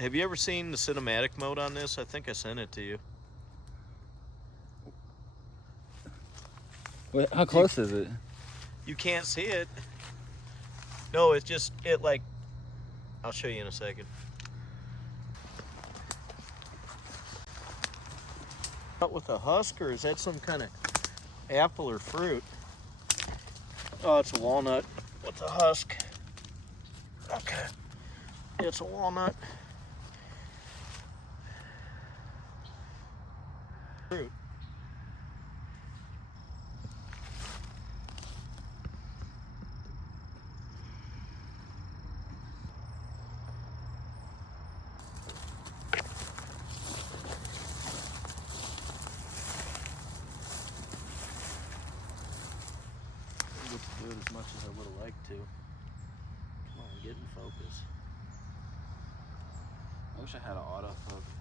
Have you ever seen the cinematic mode on this? I think I sent it to you. Wait, how close is it? You can't see it. No, it's just, I'll show you in a second. With a husk, or is that some kind of apple or fruit? Oh, it's a walnut with a husk. Okay, it's a walnut. Fruit. Looks good as much as I would have liked to. Come on, get in focus. I wish I had an autofocus.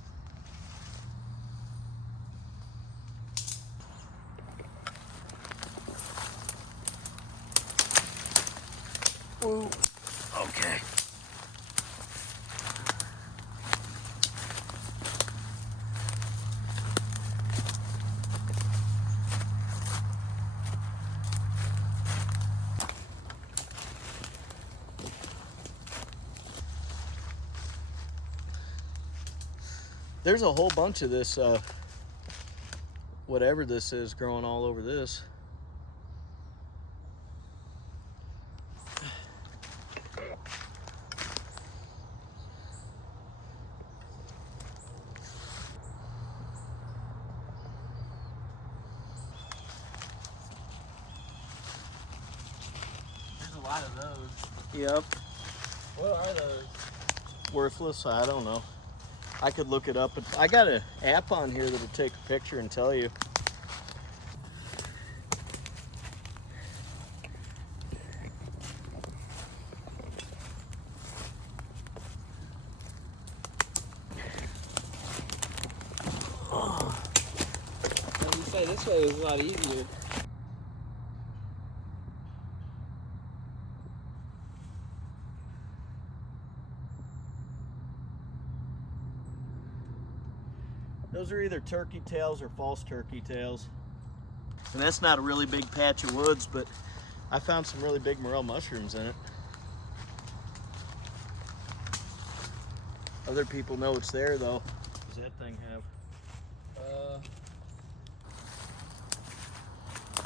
Ooh, okay. There's a whole bunch of this, whatever this is, growing all over this. There's a lot of those. Yep. What are those? Worthless, I don't know. I could look it up, but I got an app on here that'll take a picture and tell you. As you say, this way is a lot easier. Those are either turkey tails or false turkey tails. And that's not a really big patch of woods, but I found some really big morel mushrooms in it. Other people know it's there though. What does that thing have?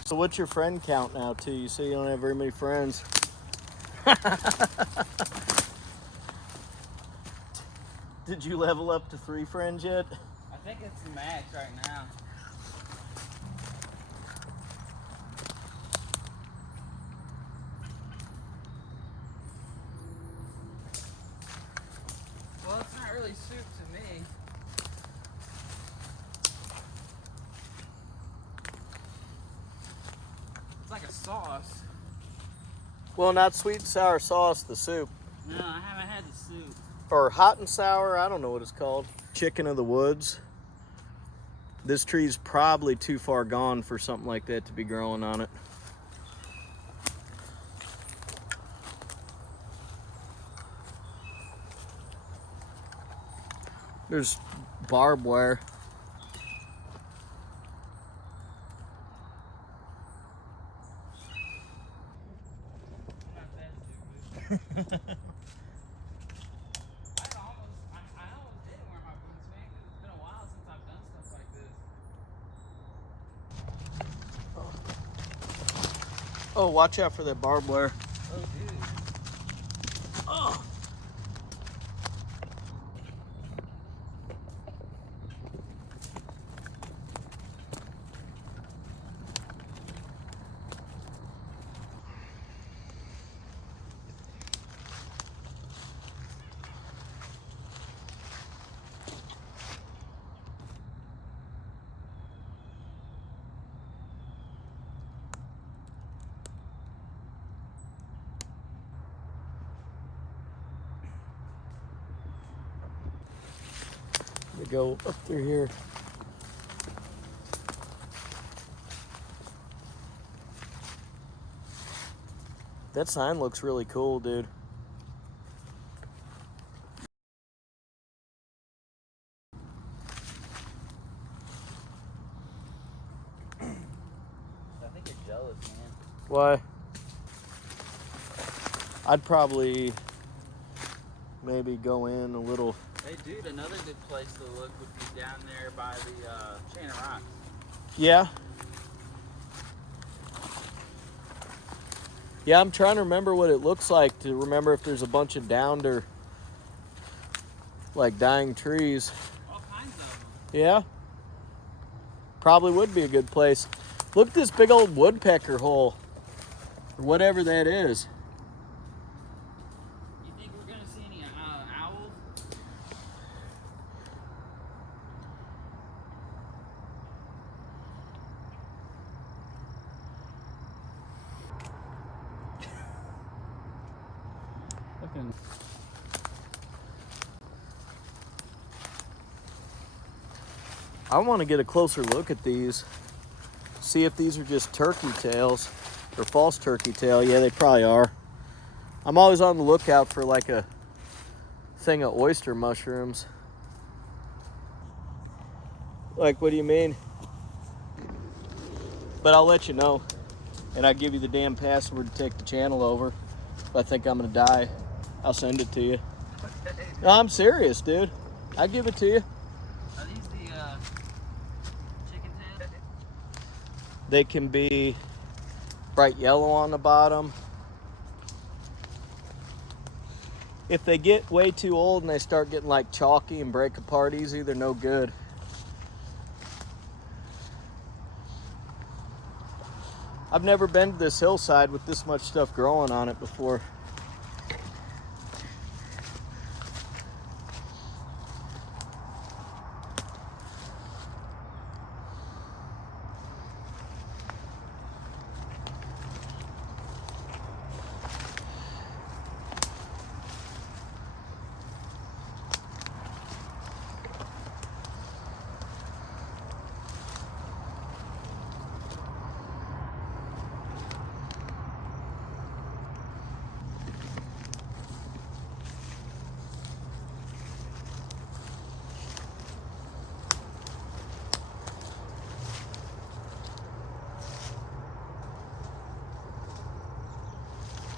So what's your friend count now too? You say you don't have very many friends. Did you level up to 3 friends yet? I think it's the max right now. Well, it's not really soup to me. It's like a sauce. Well, not sweet and sour sauce, the soup. No, I haven't had the soup. Or hot and sour, I don't know what it's called. Chicken of the woods. This tree's probably too far gone for something like that to be growing on it. There's barbed wire. Not that stupid. I almost didn't wear my boots, man, because it's been a while since I've done stuff like this. Oh, watch out for that barbed wire. Oh, dude. Oh. We go up through here. That sign looks really cool, dude. Why? I'd probably maybe go in a little. Hey, dude, another good place to look would be down there by the chain of rocks. Yeah. Yeah, I'm trying to remember what it looks like, to remember if there's a bunch of downed or like dying trees. All kinds of them. Yeah. Probably would be a good place. Look at this big old woodpecker hole, or whatever that is. You think we're gonna see any owls? Looking. I want to get a closer look at these. See if these are just turkey tails or false turkey tail. Yeah, they probably are. I'm always on the lookout for like a thing of oyster mushrooms. Like, what do you mean? But I'll let you know. And I'll give you the damn password to take the channel over. If I think I'm gonna die, I'll send it to you. No, I'm serious, dude. I'll give it to you. Are these the chicken tails? They can be bright yellow on the bottom. If they get way too old and they start getting like chalky and break apart easy, they're no good. I've never been to this hillside with this much stuff growing on it before.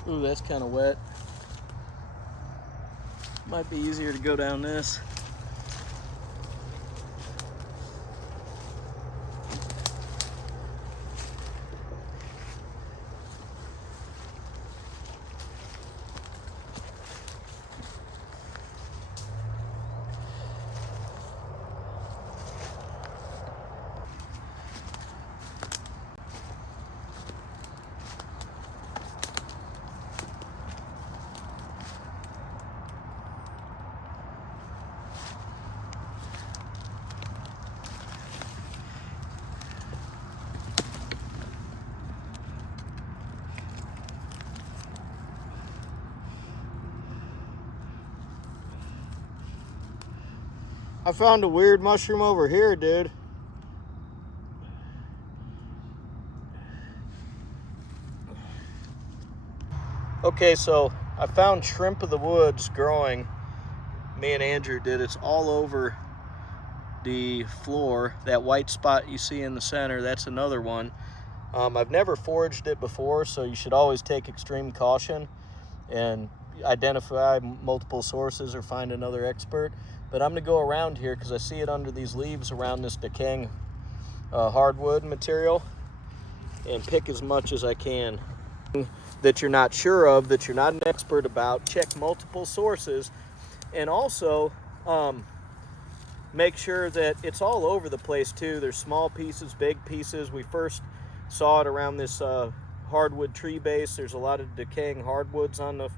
Ooh, that's kind of wet. Might be easier to go down this. I found a weird mushroom over here, dude. Okay, so I found shrimp of the woods growing. Me and Andrew did. It's all over the floor. That white spot you see in the center, that's another one. I've never foraged it before, so you should always take extreme caution and identify multiple sources or find another expert. But I'm gonna go around here because I see it under these leaves around this decaying hardwood material and pick as much as I can. That you're not sure of, that you're not an expert about, check multiple sources, and also make sure that it's all over the place too. There's small pieces, big pieces. We first saw it around this hardwood tree base. There's a lot of decaying hardwoods on the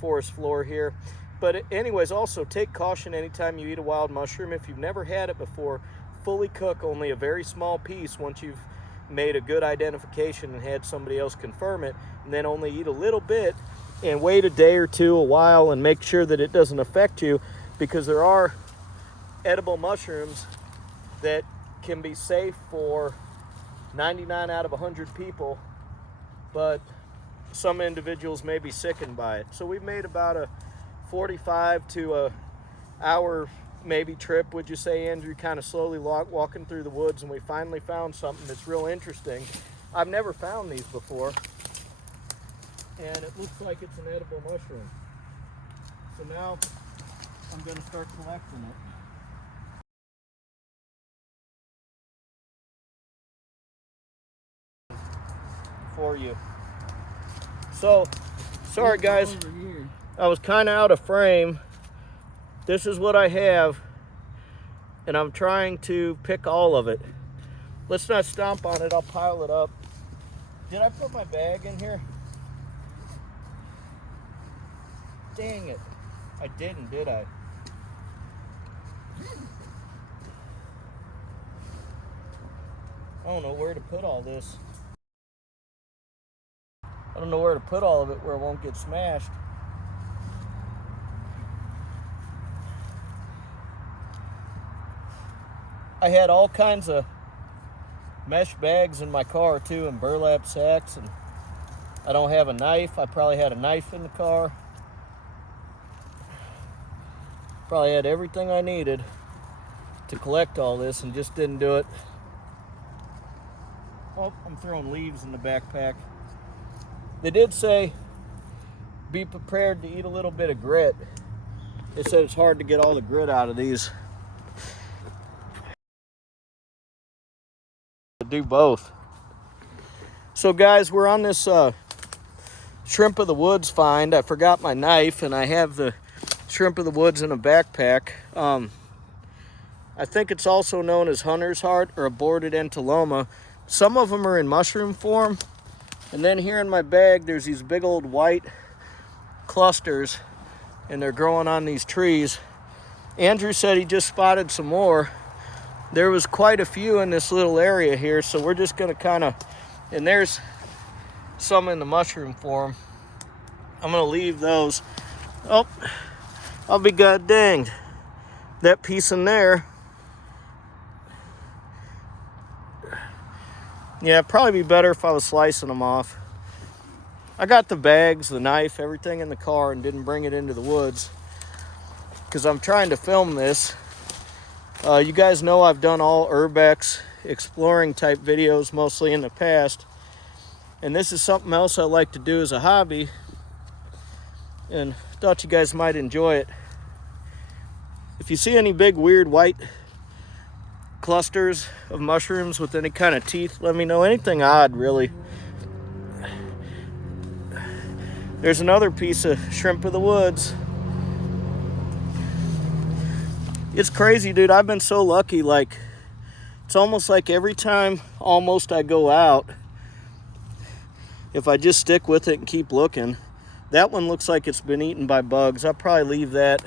forest floor here. But anyways, also take caution anytime you eat a wild mushroom. If you've never had it before, fully cook only a very small piece once you've made a good identification and had somebody else confirm it, and then only eat a little bit and wait a day or two, a while, and make sure that it doesn't affect you, because there are edible mushrooms that can be safe for 99 out of 100 people, but some individuals may be sickened by it. So we've made about a 45 to a hour maybe trip, would you say, Andrew, kind of slowly walking through the woods, and we finally found something that's real interesting. I've never found these before. and it looks like it's an edible mushroom. So now I'm going to start collecting it for you. So, sorry guys, I was kind of out of frame. This is what I have, and I'm trying to pick all of it. Let's not stomp on it, I'll pile it up. Did I put my bag in here? Dang it. I didn't, did I? I don't know where to put all this. I don't know where to put all of it where it won't get smashed. I had all kinds of mesh bags in my car too, and burlap sacks, and I don't have a knife. I probably had a knife in the car. Probably had everything I needed to collect all this and just didn't do it. Oh, I'm throwing leaves in the backpack. They did say be prepared to eat a little bit of grit. They said it's hard to get all the grit out of these. Do both. So guys, we're on this shrimp of the woods find. I forgot my knife, and I have the shrimp of the woods in a backpack. I think it's also known as hunter's heart or aborted entoloma. Some of them are in mushroom form, and then here in my bag there's these big old white clusters, and they're growing on these trees. Andrew said he just spotted some more. There was quite a few in this little area here, so we're just gonna kind of, and there's some in the mushroom form. I'm gonna leave those. Oh, I'll be god danged. That piece in there. Yeah, it'd probably be better if I was slicing them off. I got the bags, the knife, everything in the car and didn't bring it into the woods because I'm trying to film this. You guys know I've done all Urbex exploring type videos mostly in the past, and this is something else I like to do as a hobby, and thought you guys might enjoy it. If you see any big weird white clusters of mushrooms with any kind of teeth, let me know. Anything odd, really. There's another piece of shrimp of the woods. It's crazy, dude. I've been so lucky. Like, it's almost like every time almost I go out, if I just stick with it and keep looking. That one looks like it's been eaten by bugs. I'll probably leave that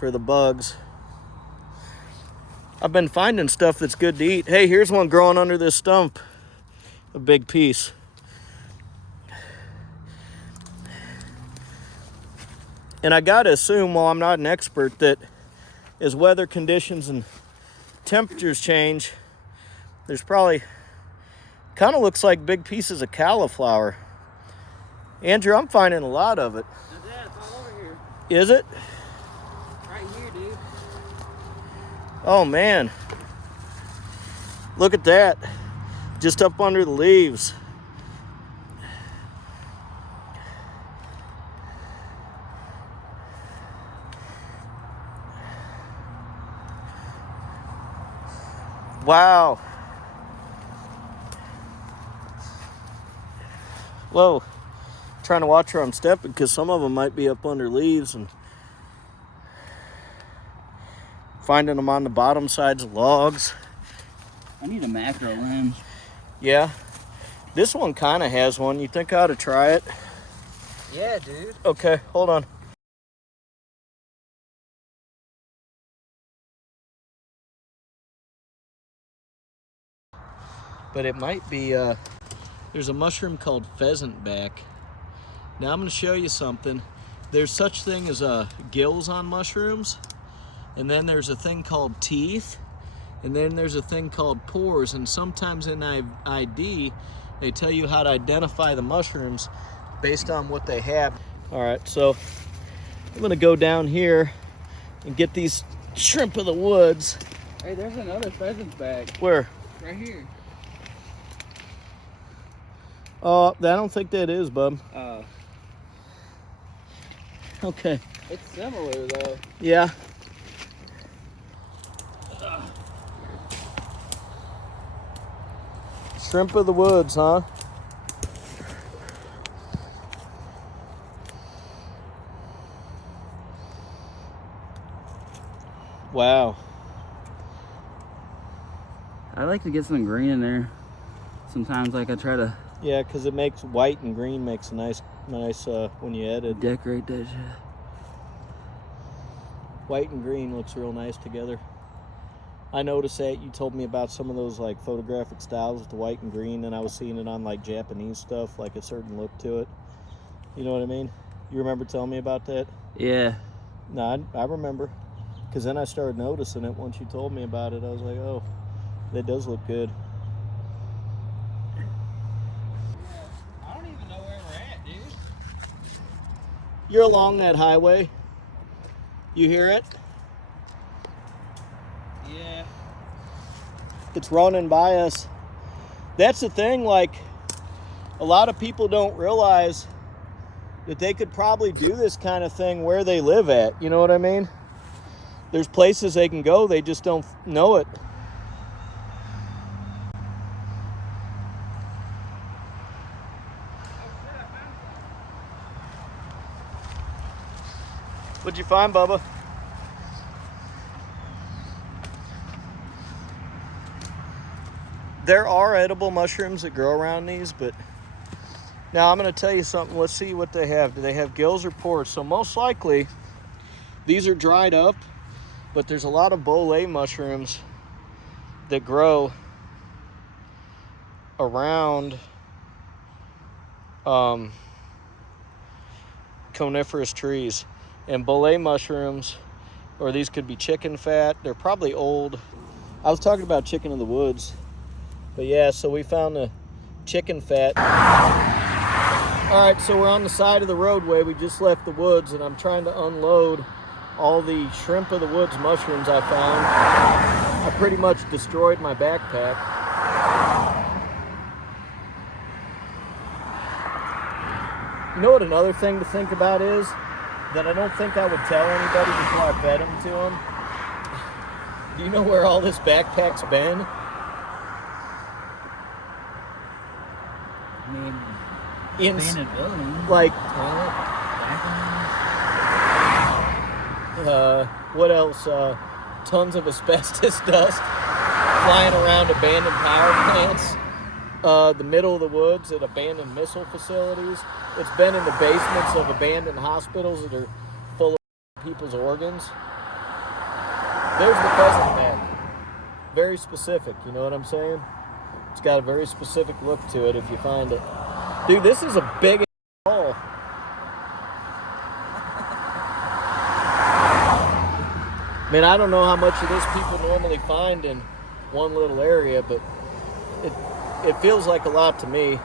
for the bugs. I've been finding stuff that's good to eat. Hey, here's one growing under this stump. A big piece. And I gotta assume, while I'm not an expert, that as weather conditions and temperatures change, there's probably, kind of looks like big pieces of cauliflower. Andrew, I'm finding a lot of it. Yeah, it's all over here. Is it? Right here, dude. Oh man. Look at that. Just up under the leaves. Wow. Whoa. Trying to watch where I'm stepping because some of them might be up under leaves, and finding them on the bottom sides of logs. I need a macro lens. Yeah. This one kind of has one. You think I ought to try it? Yeah, dude. Okay, hold on. But it might be, there's a mushroom called pheasant back. Now I'm going to show you something. There's such thing as gills on mushrooms, and then there's a thing called teeth, and then there's a thing called pores, and sometimes in ID they tell you how to identify the mushrooms based on what they have. All right, so I'm going to go down here and get these shrimp of the woods. Hey, there's another pheasant bag. Where? Right here. I don't think that is, bub. Okay. It's similar though. Yeah. Shrimp of the woods, huh? Wow. I like to get some green in there. Sometimes, like I try to. Yeah, because it makes white and green makes a nice when you edit. Decorate that shit. White and green looks real nice together. I noticed that you told me about some of those like photographic styles with the white and green, and I was seeing it on like Japanese stuff, like a certain look to it. You know what I mean? You remember telling me about that? Yeah. No, I remember. Because then I started noticing it once you told me about it. I was like, oh, that does look good. I don't even know where we're at, dude. You're along that highway. You hear it? Yeah. It's running by us. That's the thing, like, a lot of people don't realize that they could probably do this kind of thing where they live at. You know what I mean? There's places they can go, they just don't know it. What'd you find, Bubba? There are edible mushrooms that grow around these, but now I'm going to tell you something. Let's see what they have. Do they have gills or pores? So most likely, these are dried up, but there's a lot of bolete mushrooms that grow around coniferous trees. And bolete mushrooms, or these could be chicken fat. They're probably old. I was talking about chicken of the woods. But yeah, so we found the chicken fat. All right, so we're on the side of the roadway. We just left the woods, and I'm trying to unload all the shrimp of the woods mushrooms I found. I pretty much destroyed my backpack. You know what another thing to think about is that I don't think I would tell anybody before I fed them to them? Do you know where all this backpack's been? I mean, In abandoned building. like Toilet, what else? Tons of asbestos dust flying around abandoned power plants. The middle of the woods at abandoned missile facilities. It's been in the basements of abandoned hospitals that are full of people's organs. There's the pheasant net. Very specific, you know what I'm saying? It's got a very specific look to it if you find it. Dude, this is a big hole. I mean, I don't know how much of this people normally find in one little area, but it feels like a lot to me.